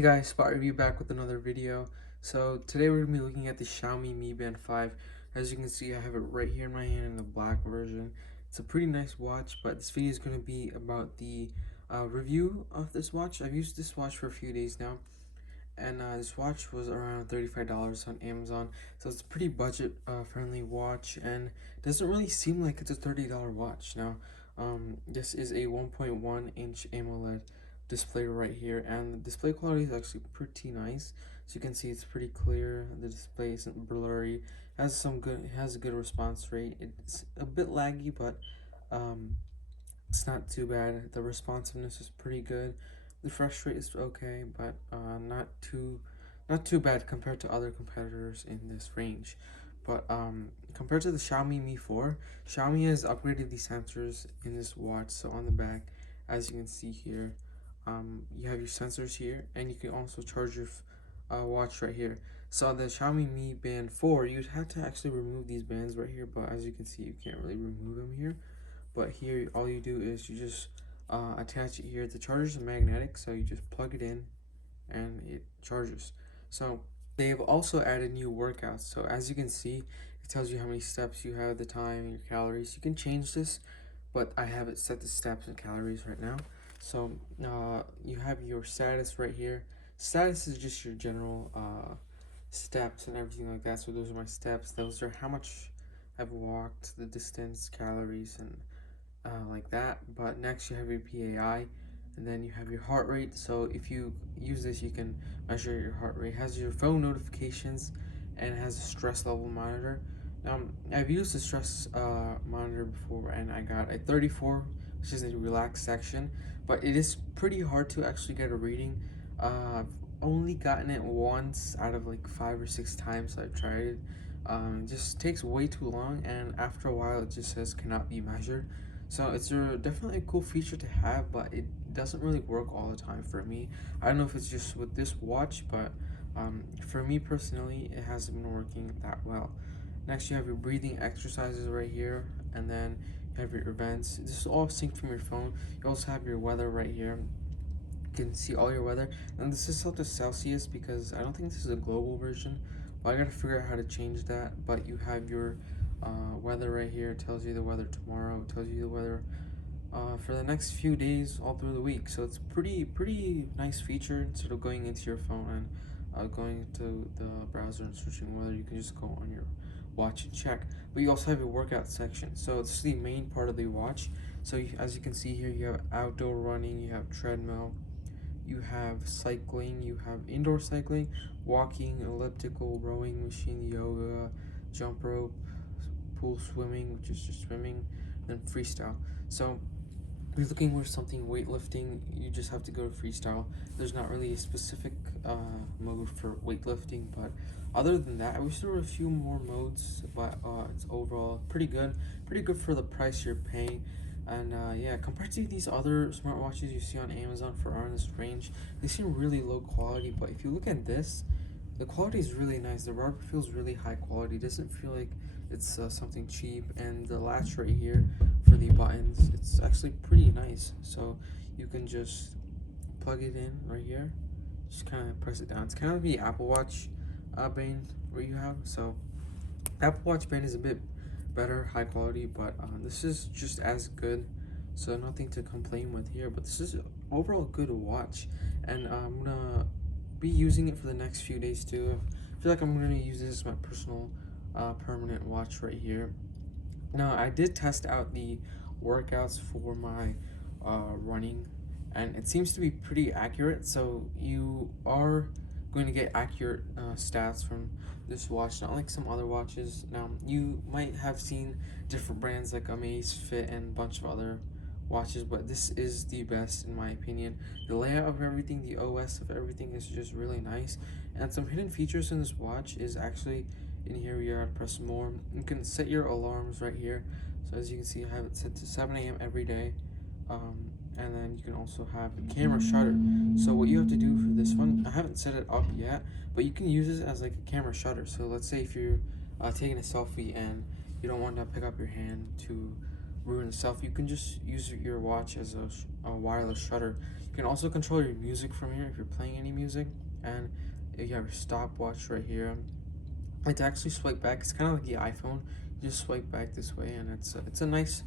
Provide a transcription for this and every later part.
Hey guys, Spot Review back with another video. So today we're going to be looking at the Xiaomi Mi Band 5. As you can see, I have it right here in my hand in the black version. It's a pretty nice watch, but this video is going to be about the review of this watch. I've used this watch for a few days now, and this watch was around $35 on Amazon. So it's a pretty budget friendly watch, and doesn't really seem like it's a $30 watch. Now, this is a 1.1 inch AMOLED display right here, and the display quality is actually pretty nice. So you can see it's pretty clear. The display isn't blurry. It has a good response rate. It's a bit laggy, but um, it's not too bad. The responsiveness is pretty good. The refresh rate is okay, but not too bad compared to other competitors in this range. But compared to the Xiaomi Mi 4, Xiaomi has upgraded the sensors in this watch. So on the back, as you can see here, you have your sensors here, and you can also charge your watch right here. So on the Xiaomi Mi Band 4, you'd have to actually remove these bands right here, but as you can see, you can't really remove them here. But here, all you do is you just attach it here. The charger is magnetic, so you just plug it in and it charges. So they've also added new workouts. So as you can see, it tells you how many steps you have, the time, and your calories. You can change this, but I have it set to steps and calories right now. So you have your status right here. Status is just your general steps and everything like that. So those are my steps. Those are how much I've walked, the distance, calories, and like that. But next you have your PAI, and then you have your heart rate. So if you use this, you can measure your heart rate. It has your phone notifications, and it has a stress level monitor. I've used the stress monitor before, and I got a 34, which is a relaxed section, but it is pretty hard to actually get a reading. I've only gotten it once out of like 5 or 6 times I've tried it. It just takes way too long, and after a while it just says cannot be measured. So it's definitely a cool feature to have, but it doesn't really work all the time for me. I don't know if it's just with this watch, but for me personally, it hasn't been working that well. Next, you have your breathing exercises right here, and then you have your events. This is all synced from your phone. You also have your weather right here. You can see all your weather, and this is set to Celsius because I don't think this is a global version, but I gotta figure out how to change that. But you have your weather right here. It tells you the weather tomorrow. It tells you the weather for the next few days all through the week. So it's pretty nice feature. Instead of going into your phone and going to the browser and searching weather, you can just go on your watch and check. But you also have your workout section. So this is the main part of the watch. So as you can see here, you have outdoor running, you have treadmill, you have cycling, you have indoor cycling, walking, elliptical, rowing machine, yoga, jump rope, pool swimming, which is just swimming, then freestyle. So if you're looking for something weightlifting, you just have to go to freestyle. There's not really a specific mode for weightlifting, but other than that, I wish there were a few more modes, but it's overall pretty good for the price you're paying. And yeah, compared to these other smartwatches you see on Amazon for around this range, they seem really low quality. But if you look at this, the quality is really nice. The rubber feels really high quality. It doesn't feel like it's something cheap. And the latch right here for the buttons, it's actually pretty nice. So you can just plug it in right here, just kind of press it down. It's kind of the Apple Watch band where you have. So Apple Watch band is a bit better, high quality, but this is just as good. So nothing to complain with here. But this is overall good watch, and I'm gonna be using it for the next few days too. I feel like I'm gonna use this as my personal permanent watch right here. Now I did test out the workouts for my running, and it seems to be pretty accurate. So you are going to get accurate stats from this watch, not like some other watches. Now you might have seen different brands like Amazfit and a bunch of other watches, but this is the best in my opinion. The layout of everything, the OS of everything is just really nice, and some hidden features in this watch is actually in here. We are press more. You can set your alarms right here. So as you can see, I have it set to 7 a.m. every day. And then you can also have a camera shutter. So what you have to do for this one, I haven't set it up yet, but you can use this as like a camera shutter. So let's say if you're taking a selfie and you don't want to pick up your hand to ruin the selfie, you can just use your watch as a wireless shutter. You can also control your music from here if you're playing any music, and if you have your stopwatch right here. It's actually swipe back. It's kind of like the iPhone. You just swipe back this way, and it's a nice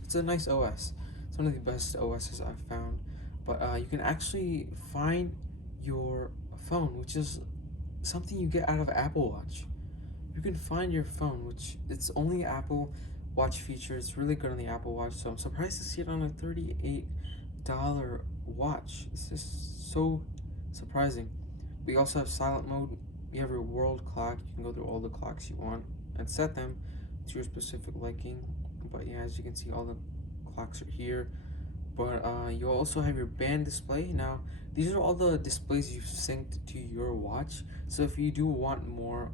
OS. It's one of the best OSs I've found. But you can actually find your phone, which is something you get out of Apple Watch. You can find your phone, which it's only Apple Watch feature. It's really good on the Apple Watch, so I'm surprised to see it on a $38 watch. It's just so surprising. We also have silent mode. You have your world clock. You can go through all the clocks you want and set them to your specific liking. But yeah, as you can see, all the clocks are here. But you also have your band display. Now, these are all the displays you've synced to your watch. So if you do want more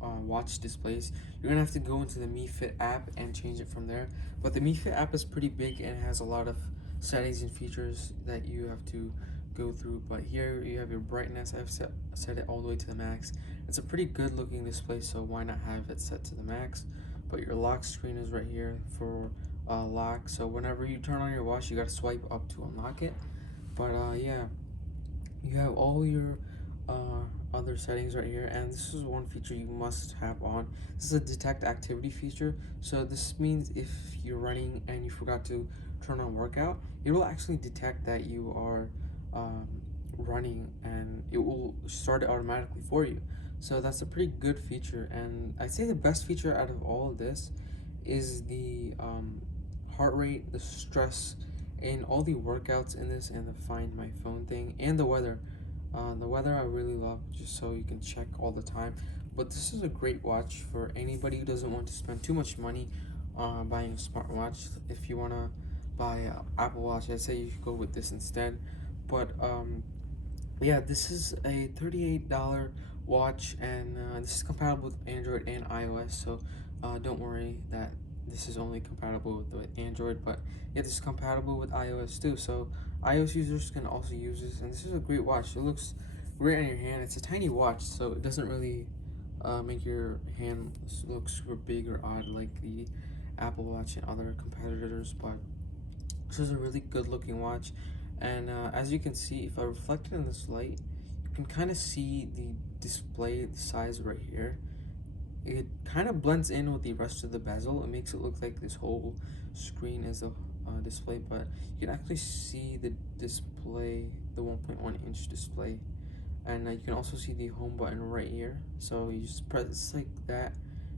watch displays, you're gonna have to go into the Mi Fit app and change it from there. But the Mi Fit app is pretty big and has a lot of settings and features that you have to go through. But here you have your brightness. I've set it all the way to the max. It's a pretty good looking display, so why not have it set to the max? But your lock screen is right here for lock. So whenever you turn on your watch, you gotta swipe up to unlock it. But yeah, you have all your other settings right here, and this is one feature you must have on. This is a detect activity feature, so this means if you're running and you forgot to turn on workout, it will actually detect that you are um, running, and it will start it automatically for you. So that's a pretty good feature, and I'd say the best feature out of all of this is the heart rate, the stress, and all the workouts in this, and the find my phone thing, and the weather I really love, just so you can check all the time. But this is a great watch for anybody who doesn't want to spend too much money buying a smartwatch. If you want to buy an Apple Watch, I'd say you should go with this instead. But yeah, this is a $38 watch, and this is compatible with Android and iOS, so don't worry that this is only compatible with Android, but yeah, this is compatible with iOS too, so iOS users can also use this, and this is a great watch. It looks great on your hand. It's a tiny watch, so it doesn't really make your hand look super big or odd like the Apple Watch and other competitors, but this is a really good looking watch. And as you can see, if I reflect it in this light, you can kind of see the display the size right here. It kind of blends in with the rest of the bezel. It makes it look like this whole screen is a display, but you can actually see the display, the 1.1-inch display. And you can also see the home button right here. So you just press like that,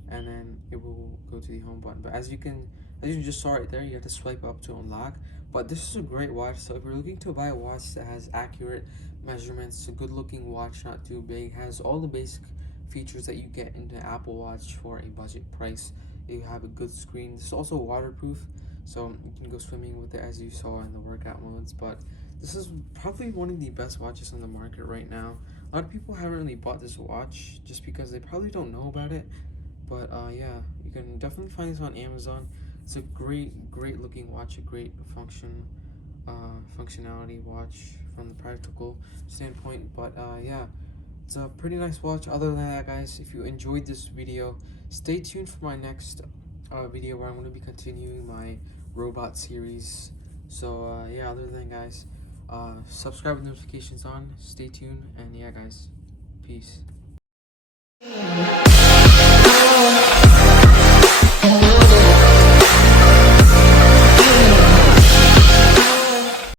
and then it will go to the home button. But as you just saw right there, you have to swipe up to unlock. But this is a great watch. So if you're looking to buy a watch that has accurate measurements, a good looking watch, not too big, has all the basic features that you get in the Apple Watch for a budget price. You have a good screen. This is also waterproof, so you can go swimming with it as you saw in the workout modes. But this is probably one of the best watches on the market right now. A lot of people haven't really bought this watch just because they probably don't know about it. But yeah, you can definitely find this on Amazon. It's a great looking watch, a great functionality watch from the practical standpoint. But yeah, it's a pretty nice watch. Other than that, guys, if you enjoyed this video, stay tuned for my next video where I'm going to be continuing my robot series. So yeah, other than guys, subscribe with notifications on, stay tuned, and yeah guys, peace.